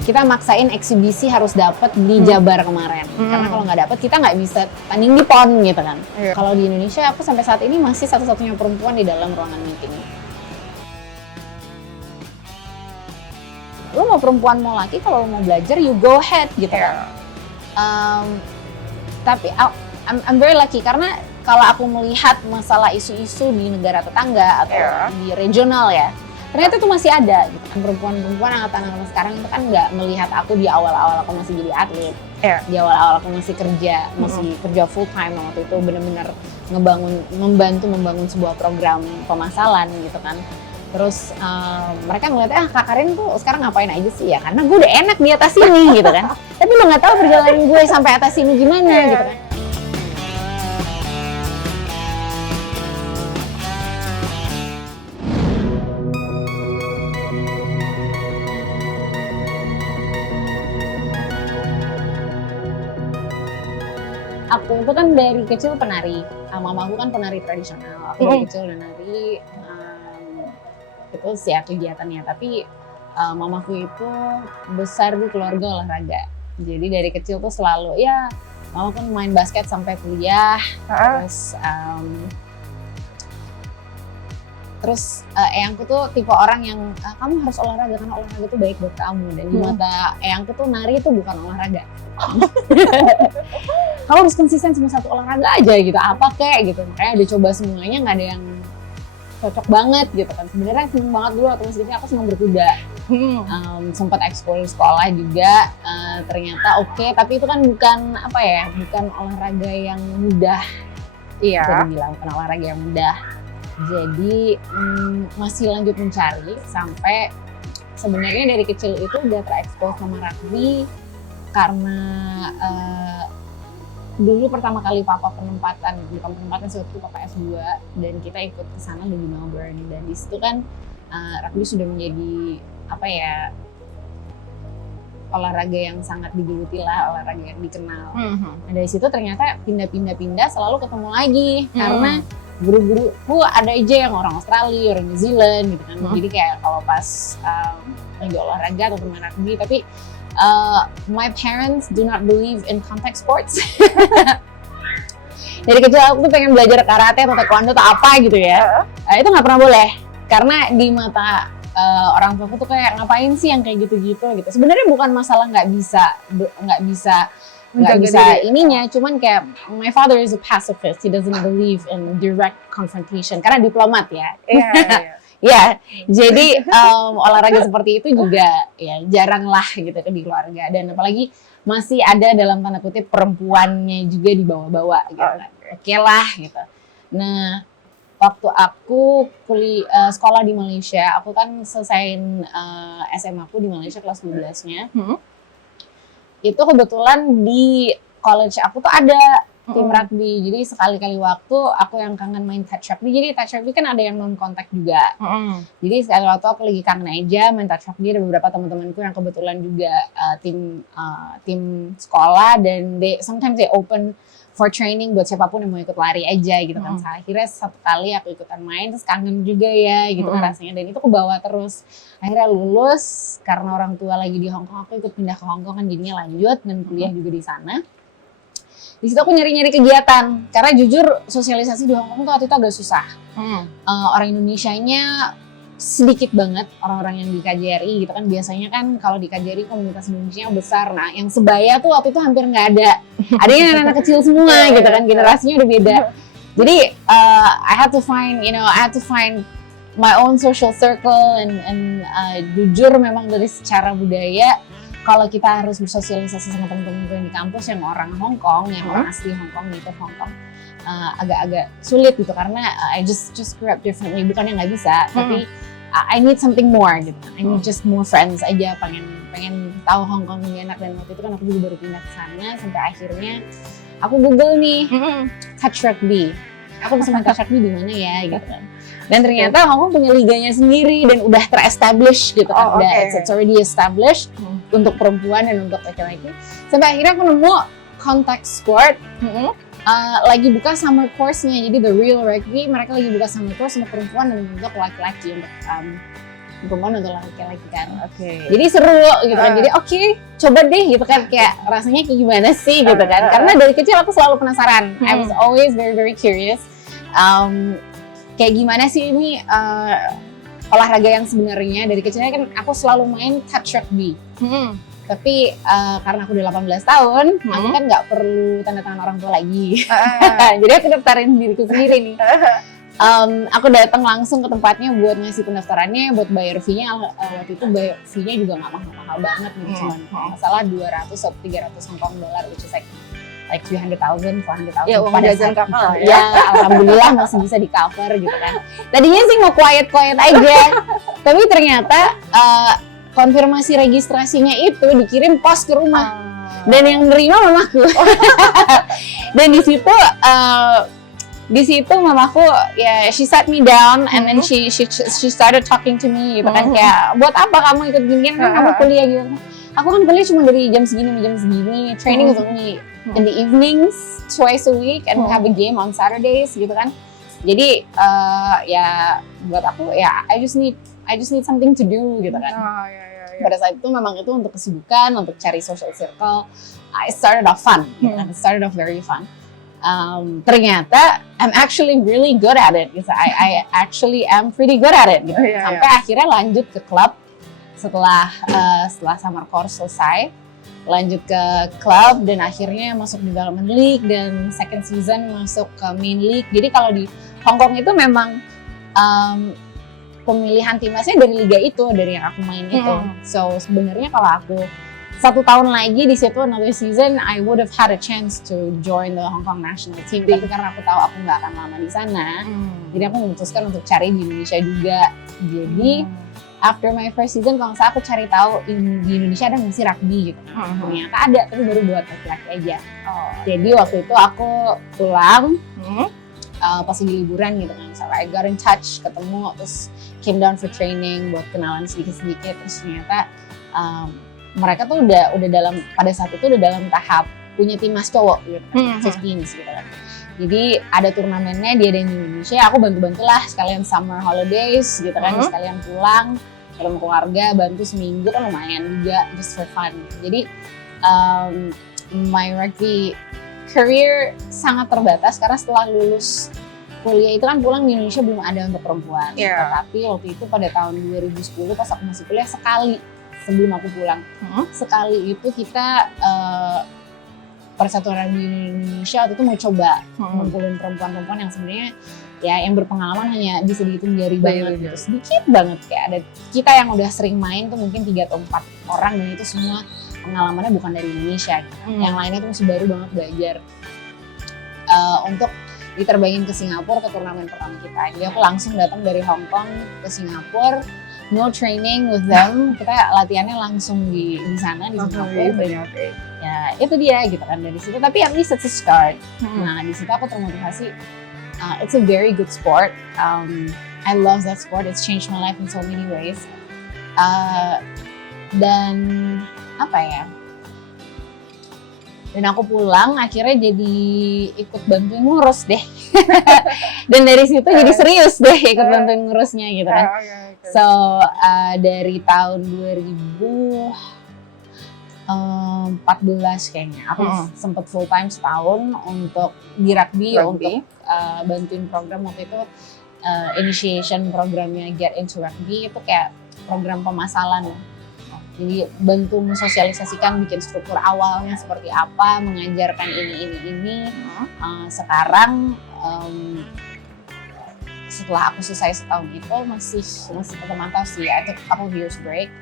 kita maksain eksibisi harus dapat di Jabar kemarin. Karena kalau nggak dapat kita nggak bisa tanding di PON gitu kan. Kalau di Indonesia aku sampai saat ini masih satu-satunya perempuan di dalam ruangan meeting. Lu mau perempuan mau laki, kalau lu mau belajar you go ahead gitu kan. Tapi I'm very lucky karena kalau aku melihat masalah isu-isu di negara tetangga atau di regional ya, ternyata itu masih ada gitu kan. Perempuan-perempuan angkatan sekarang itu kan nggak melihat aku di awal-awal aku masih jadi atlet, di awal-awal aku masih kerja full time waktu itu, benar-benar membantu membangun sebuah program pemasalan gitu kan. Terus mereka ngeliatnya Kak Karin tuh sekarang ngapain aja sih ya, karena gue udah enak di atas sini gitu kan. Tapi lo nggak tahu perjalanan gue sampai atas sini gimana gitu kan. Aku itu kan dari kecil penari, mama aku kan penari tradisional, aku dari kecil udah nari, itu sih ya kegiatannya. Tapi mamaku itu besar di keluarga olahraga, jadi dari kecil tuh selalu ya, mama kan main basket sampai kuliah, terus eyangku tuh tipe orang yang kamu harus olahraga karena olahraga tuh baik buat kamu, dan di mata eyangku tuh nari itu bukan olahraga. Kamu harus konsisten sama satu olahraga aja gitu, apa kek gitu. Makanya udah coba semuanya, nggak ada yang cocok banget gitu kan. Sebenarnya seneng banget dulu waktu masih kecil aku seneng berkuda. Sempat ekskul sekolah juga, ternyata oke, tapi itu kan bukan olahraga yang mudah. Bisa dibilang bukan olahraga yang mudah. Jadi masih lanjut mencari sampai sebenarnya dari kecil itu udah terekspos sama rugby karena dulu pertama kali papa bukan penempatan sih, waktu papa S2 dan kita ikut ke sana di Melbourne, dan di situ kan rugby sudah menjadi olahraga yang sangat digeluti lah, olahraga yang dikenal. Nah, dari situ ternyata pindah selalu ketemu lagi karena guru-guruku ada aja yang orang Australia, orang New Zealand gitu kan. Jadi kayak kalau pas lagi olahraga atau bermain rugby, tapi my parents do not believe in contact sports. Dari kecil aku tuh pengen belajar karate atau taekwondo atau apa gitu ya. Itu nggak pernah boleh karena di mata orang tuaku tuh kayak ngapain sih yang kayak gitu-gitu gitu. Sebenarnya bukan masalah nggak bisa ininya, cuman kayak my father is a pacifist, he doesn't believe in direct confrontation karena diplomat ya. Ya, jadi olahraga seperti itu juga ya jarang lah gitu di keluarga, dan apalagi masih ada dalam tanda kutip perempuannya juga dibawa-bawa gitu kan. Oke lah gitu. Nah, waktu aku sekolah di Malaysia, aku kan selesaiin SMA aku di Malaysia kelas 12-nya. Itu kebetulan di college aku tuh ada tim rugby, jadi sekali-kali waktu aku yang kangen main touch rugby. Jadi touch rugby kan ada yang non kontak juga. Jadi sekali waktu aku lagi kangen aja main touch rugby, ada beberapa teman-temanku yang kebetulan juga tim sekolah, dan sometimes they open for training buat siapapun yang mau ikut lari aja gitu kan. Akhirnya satu kali aku ikutan main, terus kangen juga ya gitu kan rasanya, dan itu kebawa terus. Akhirnya lulus karena orang tua lagi di Hong Kong, aku ikut pindah ke Hong Kong kan, jadinya lanjut dan kuliah juga di sana. Di situ aku nyari-nyari kegiatan, karena jujur sosialisasi di Hong Kong tuh waktu itu agak susah. Orang Indonesianya sedikit banget, orang-orang yang di KJRI gitu kan. Biasanya kan kalau di KJRI komunitas Indonesia besar, nah yang sebaya tuh waktu itu hampir nggak ada. Adanya anak-anak kecil semua gitu kan, generasinya udah beda. Jadi I had to find my own social circle, and jujur memang dari secara budaya, kalau kita harus bersosialisasi sama teman-teman gue yang di kampus yang orang Hong Kong, yang orang asli Hong Kong, native Hong Kong, agak-agak sulit gitu, karena I just grew up differently. Bukannya nggak bisa, tapi I need something more gitu. I need just more friends aja, pengen tahu Hong Kong lebih enak. Dan waktu itu kan aku juga baru pindah ke sana, sampai akhirnya aku Google nih touch rugby. Aku bisa main touch rugby di mana ya gitu kan. Dan ternyata Hong Kong punya liganya sendiri dan udah ter-establish gitu kan. It's already established untuk perempuan dan untuk laki-laki. Sampai akhirnya aku nemu contact sport lagi buka summer course-nya. Jadi the real rugby mereka lagi buka summer course untuk perempuan dan untuk laki-laki, untuk perempuan untuk laki-laki kan. Jadi Jadi seru gitu kan. Jadi oke, coba deh gitu kan, kayak rasanya kayak gimana sih gitu kan. Karena dari kecil aku selalu penasaran. I was always very very curious. Kayak gimana sih ini olahraga yang sebenarnya. Dari kecilnya kan aku selalu main touch rugby. Tapi karena aku udah 18 tahun, aku kan nggak perlu tanda tangan orang tua lagi. Jadi aku daftarin diriku sendiri nih. Aku datang langsung ke tempatnya buat ngasih pendaftarannya, buat bayar fee-nya. Waktu itu bayar fee-nya juga nggak mahal-mahal banget gitu, cuma masalah 200 atau 300 Hong Kong dollar, which is like 300,000, 400,000. Ya, uang jajan kakak lah ya. Ya, alhamdulillah masih bisa di cover gitu kan. Tadinya sih mau quiet aja, tapi ternyata konfirmasi registrasinya itu dikirim pos ke rumah, dan yang nerima mamaku. Dan di situ mamaku ya, she sat me down and then she started talking to me gitu kan, kayak buat apa kamu ikut gini kan, kamu kuliah gitu. Aku kan kuliah cuma dari jam segini, training is only in the evenings twice a week and we have a game on Saturdays gitu kan. Jadi ya buat aku ya I just need something to do gitu kan. Pada saat itu memang itu untuk kesibukan, untuk cari social circle. I started off fun, gitu kan. It started off very fun. Ternyata I'm actually really good at it. Gitu. I actually am pretty good at it. Gitu. Sampai akhirnya lanjut ke klub setelah summer course selesai, lanjut ke klub dan akhirnya masuk development league dan second season masuk ke main league. Jadi kalau di Hong Kong itu memang pemilihan timnasnya dari liga itu, dari yang aku main itu. So sebenarnya kalau aku 1 tahun lagi di situ another season, I would have had a chance to join the Hong Kong national team. Tapi karena aku tahu aku nggak akan lama di sana, jadi aku memutuskan untuk cari di Indonesia juga. Jadi after my first season, kalau aku cari tahu di Indonesia ada nggak sih rugby gitu. Ternyata ada, tapi baru buat laki-laki aja. Jadi waktu itu aku pulang pas lagi liburan gitu kan. So I got in touch, ketemu, terus came down for training buat kenalan sedikit-sedikit. Terus ternyata mereka tuh udah dalam, pada saat itu udah dalam tahap punya timnas cowok gitu, 15s gitu kan. Jadi ada turnamennya, dia ada di Indonesia, aku bantu-bantulah sekalian summer holidays gitu kan, sekalian pulang ketemu keluarga, bantu seminggu kan lumayan juga, just for fun. Jadi my rugby career sangat terbatas karena setelah lulus kuliah itu kan pulang di Indonesia belum ada untuk perempuan. Tapi waktu itu pada tahun 2010 pas aku masih kuliah, sekali sebelum aku pulang, sekali itu kita Persatuan Rugby Indonesia waktu itu mau coba ngumpulin perempuan-perempuan yang sebenarnya ya yang berpengalaman hanya bisa dihitung jari banget gitu, sedikit banget. Kayak ada kita yang udah sering main tuh mungkin 3 atau 4 orang, dan itu semua pengalamannya bukan dari Indonesia gitu. Yang lainnya tuh masih baru banget belajar. Untuk diterbangin ke Singapura ke turnamen pertama kita. Jadi aku langsung datang dari Hong Kong ke Singapura, no training with them, kita latihannya langsung di sana di Singapura. Ya itu dia gitu kan, dari situ. Tapi at least it's a start. Nah di situ aku termotivasi. It's a very good sport. I love that sport. It's changed my life in so many ways. Dan apa ya? Dan aku pulang akhirnya jadi ikut bantuin ngurus deh. Dan dari situ jadi serius deh ikut bantuin ngurusnya gitu kan. So dari tahun 2014 kayaknya aku sempet full time setahun untuk di rugby. Untuk bantuin program waktu itu, initiation programnya Get Into Rugby, itu kayak program pemasalan. Jadi bantu mensosialisasikan, bikin struktur awalnya seperti apa, mengajarkan ini. Sekarang setelah aku selesai setahun itu masih termantau sih. I took a couple years break.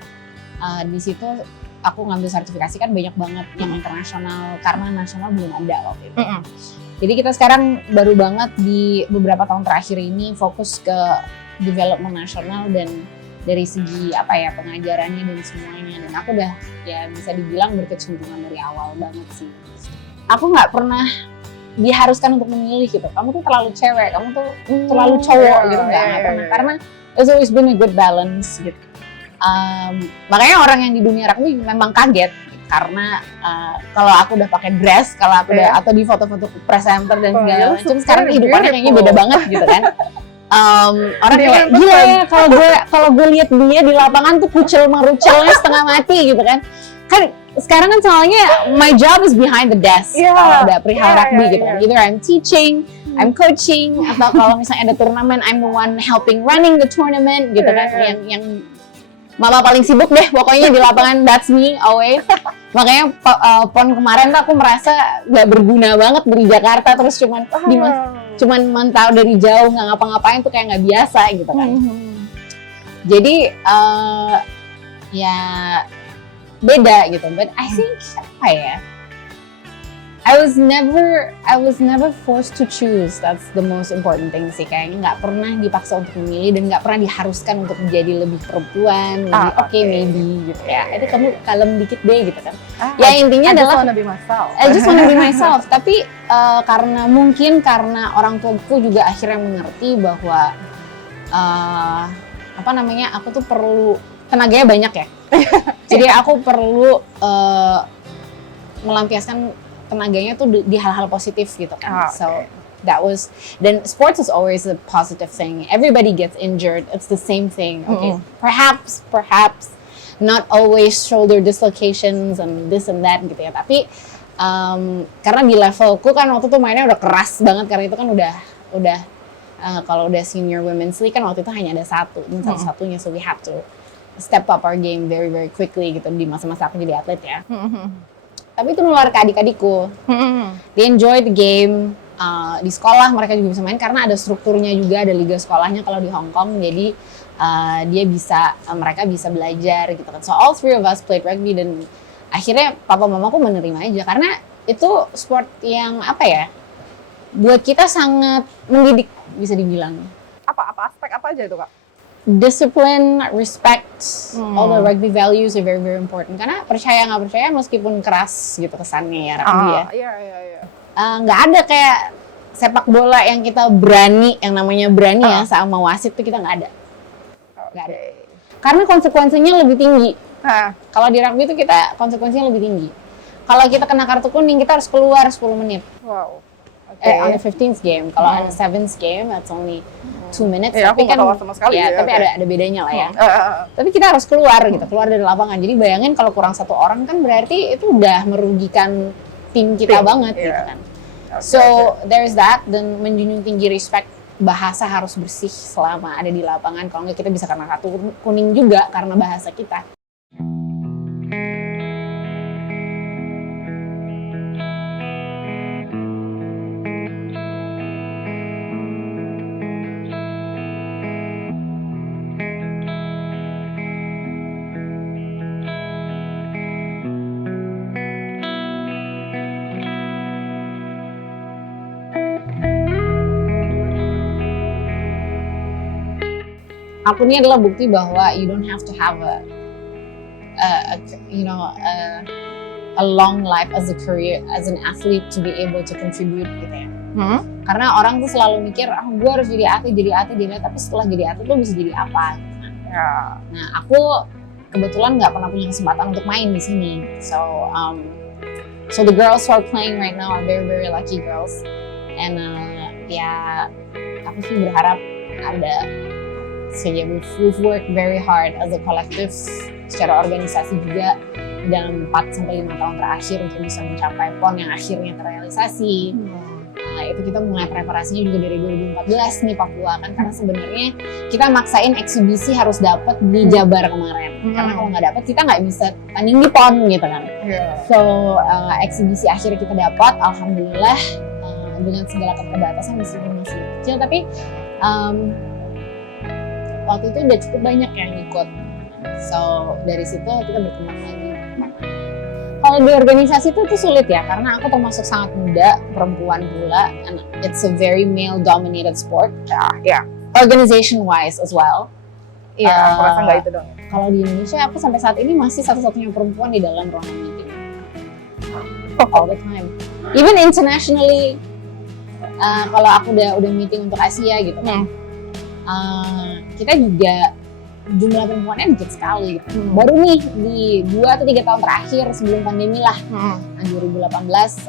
Di situ aku ngambil sertifikasi kan banyak banget yang internasional, karena nasional belum ada waktu itu. Jadi kita sekarang baru banget di beberapa tahun terakhir ini fokus ke development nasional, dan dari segi apa ya, pengajarannya dan semuanya. Dan aku udah ya bisa dibilang berkecimpungan dari awal banget sih. Aku nggak pernah diharuskan untuk memilih gitu. Kamu tuh terlalu cewek, kamu tuh terlalu cowok gitu, nggak pernah. Karena it's always been a good balance gitu. Makanya orang yang di dunia rugby memang kaget karena kalau aku udah pakai dress, kalau aku udah atau di foto-foto presenter dan segala macam, sekarang kehidupannya kayaknya beda banget gitu kan. Orang kayak gila ya kalau gue lihat dia di lapangan tuh kucel merucelnya setengah mati gitu kan sekarang kan soalnya my job is behind the desk kalau udah perihal rugby gitu kan either I'm teaching I'm coaching atau kalau misalnya ada turnamen I'm the one helping running the tournament gitu kan yang mama paling sibuk deh pokoknya di lapangan that's me always makanya pon kemarin tuh aku merasa gak berguna banget dari Jakarta terus cuman mantau dari jauh nggak ngapa-ngapain tuh kayak nggak biasa gitu kan jadi ya beda gitu but I think apa ya I was never forced to choose. That's the most important thing sih. Kayaknya nggak pernah dipaksa untuk memilih dan nggak pernah diharuskan untuk menjadi lebih perempuan. Lebih maybe gitu ya. Itu kamu kalem dikit deh gitu kan. Ya intinya adalah I just wanna be myself. Tapi karena orang tuaku juga akhirnya mengerti bahwa aku tuh perlu tenaganya banyak ya. Jadi aku perlu melampiaskan tenaganya tuh di hal-hal positif gitu kan. So that was then sports is always a positive thing. Everybody gets injured. It's the same thing. Okay. Perhaps not always shoulder dislocations and this and that gitu ya. Tapi karena di levelku kan waktu itu mainnya udah keras banget karena itu kan udah kalau udah senior women's league kan waktu itu hanya ada satu dan satu-satunya so we have to step up our game very very quickly gitu di masa-masa aku jadi atlet ya. Tapi itu nular ke adik-adikku. They enjoy the game. Di sekolah mereka juga bisa main karena ada strukturnya juga, ada liga sekolahnya kalau di Hong Kong. Jadi mereka bisa belajar gitu kan. So all three of us played rugby dan akhirnya papa mamaku menerima aja karena itu sport yang buat kita sangat mendidik bisa dibilang. Apa aspek apa aja itu Kak? Discipline, respect, all the rugby values are very very important. Karena percaya nggak percaya meskipun keras gitu kesannya ya rugby ya. Iya. Nggak ada kayak sepak bola yang kita berani, yang namanya berani ya sama wasit tuh kita nggak ada. Nggak ada. Karena konsekuensinya lebih tinggi. Kalau di rugby itu kita konsekuensinya lebih tinggi. Kalau kita kena kartu kuning kita harus keluar 10 menit. Wow. On the 15th game. Kalau on the 7th game that's only 2 minutes, tapi kan sama sekali tapi ada bedanya lah ya. Tapi kita harus keluar dari lapangan. Jadi bayangin kalau kurang satu orang kan berarti itu udah merugikan tim kita banget gitu kan. So there's that dan menjunjung tinggi respect bahasa harus bersih selama ada di lapangan. Kalau nggak kita bisa kena kartu kuning juga karena bahasa kita. Aku ini adalah bukti bahwa you don't have to have a long life as a career as an athlete to be able to contribute gitu ya. Karena orang tuh selalu mikir, gue harus jadi atlet, tapi setelah jadi atlet lo bisa jadi apa? Gitu. Nah, aku kebetulan nggak pernah punya kesempatan untuk main di sini. So the girls who are playing right now are very very lucky girls. And aku sih berharap ada. So yeah, we've worked very hard as a collective secara organisasi juga dalam 4-5 tahun terakhir untuk bisa mencapai PON yang akhirnya terrealisasi. Itu kita mulai preparasinya juga dari 2014 nih Papua kan karena sebenarnya kita maksain eksibisi harus dapat di Jabar kemarin karena kalau nggak dapat kita nggak bisa tanding di PON gitu kan. So eksibisi akhirnya kita dapat, alhamdulillah dengan segala keterbatasan meskipun masih kecil tapi waktu itu udah cukup banyak yang ikut. So dari situ kita berkembang lagi. Kalau di organisasi itu sulit ya, karena aku termasuk sangat muda, perempuan pula, and it's a very male-dominated sport. Organization wise as well. Iya, aku rasa nggak itu dong. Kalau di Indonesia, aku sampai saat ini masih satu-satunya perempuan di dalam ruangan meeting. All the time. Even internationally, kalau aku udah meeting untuk Asia gitu kan. Kita juga jumlah perempuannya dikit sekali gitu. Baru nih di 2 atau 3 tahun terakhir sebelum pandemi lah, 2018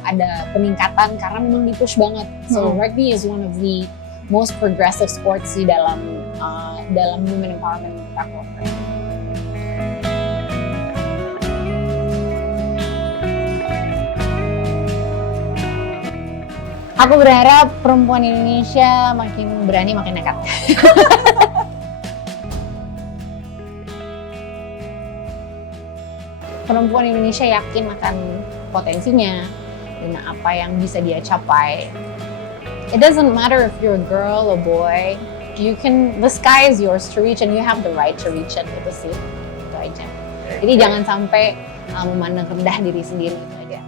ada peningkatan karena memang di-push banget. So rugby is one of the most progressive sports sih dalam women empowerment menurut aku. Aku berharap perempuan Indonesia makin berani, makin nekat. Perempuan Indonesia yakin akan potensinya dan apa yang bisa dia capai. It doesn't matter if you're a girl or boy, the sky is yours to reach and you have the right to reach it. Itu sih, itu aja. Jadi jangan sampai memandang rendah diri sendiri, itu aja.